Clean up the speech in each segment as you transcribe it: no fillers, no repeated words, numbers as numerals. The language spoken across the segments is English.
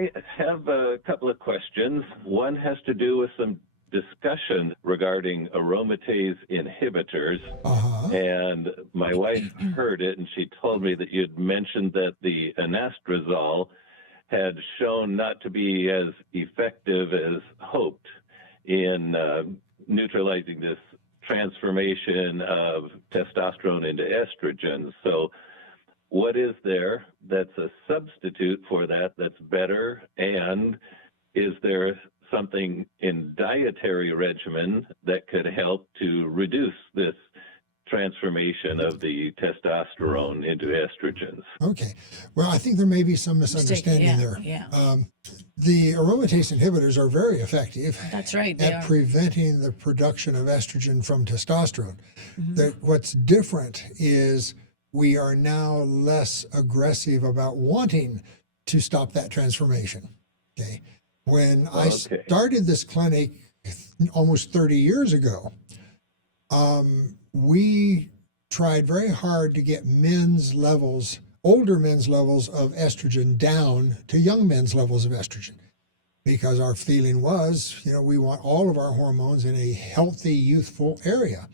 I have a couple of questions. One has to do with some discussion regarding aromatase inhibitors. And my wife heard it, and she told me that you'd mentioned that the anastrozole had shown not to be as effective as hoped in neutralizing this transformation of testosterone into estrogen. So what is there that's a substitute for that that's better? And is there something in dietary regimen that could help to reduce this transformation of the testosterone into estrogens? Okay. Well, I think there may be some misunderstanding there. The aromatase inhibitors are very effective. That's right. At preventing the production of estrogen from testosterone. What's different is we are now less aggressive about wanting to stop that transformation. Okay. When I started this clinic almost 30 years ago, we tried very hard to get older men's levels of estrogen down to young men's levels of estrogen, because our feeling was, we want all of our hormones in a healthy, youthful area.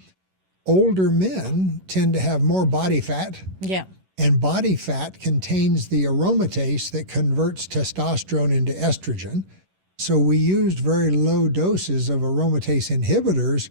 Older men tend to have more body fat. Yeah. And body fat contains the aromatase that converts testosterone into estrogen. So we used very low doses of aromatase inhibitors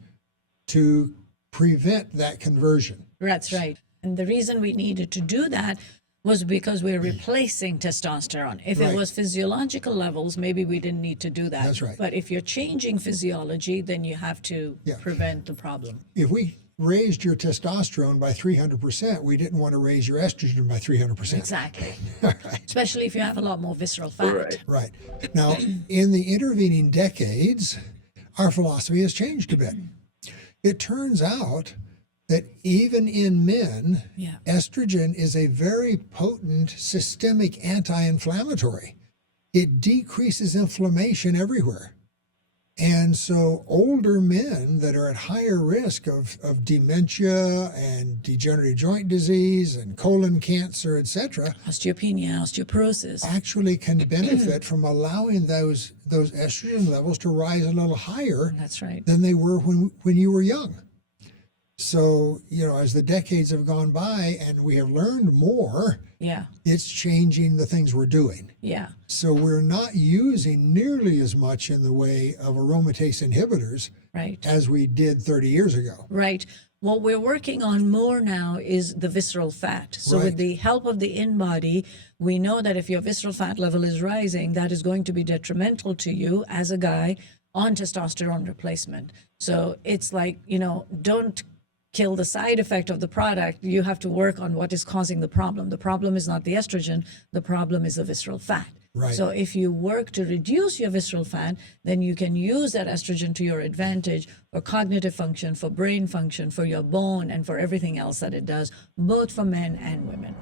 to prevent that conversion. That's right. And the reason we needed to do that was because we're replacing testosterone. If it was physiological levels, maybe we didn't need to do that. That's right. But if you're changing physiology, then you have to prevent the problem. If we raised your testosterone by 300%, we didn't want to raise your estrogen by 300%. Exactly. Especially if you have a lot more visceral fat. Right. Now, in the intervening decades, our philosophy has changed a bit. It turns out that even in men, estrogen is a very potent systemic anti-inflammatory. It decreases inflammation everywhere. And so older men that are at higher risk of dementia and degenerative joint disease and colon cancer, etc., osteopenia, osteoporosis, actually can benefit from allowing those estrogen levels to rise a little higher than they were when you were young. So, as the decades have gone by and we have learned more, it's changing the things we're doing. So we're not using nearly as much in the way of aromatase inhibitors as we did 30 years ago. What we're working on more now is the visceral fat. So with the help of the in-body, we know that if your visceral fat level is rising, that is going to be detrimental to you as a guy on testosterone replacement. So it's like, don't kill the side effect of the product. You have to work on what is causing the problem. The problem is not the estrogen. The problem is the visceral fat. So if you work to reduce your visceral fat, then you can use that estrogen to your advantage for cognitive function, for brain function, for your bone, and for everything else that it does, both for men and women.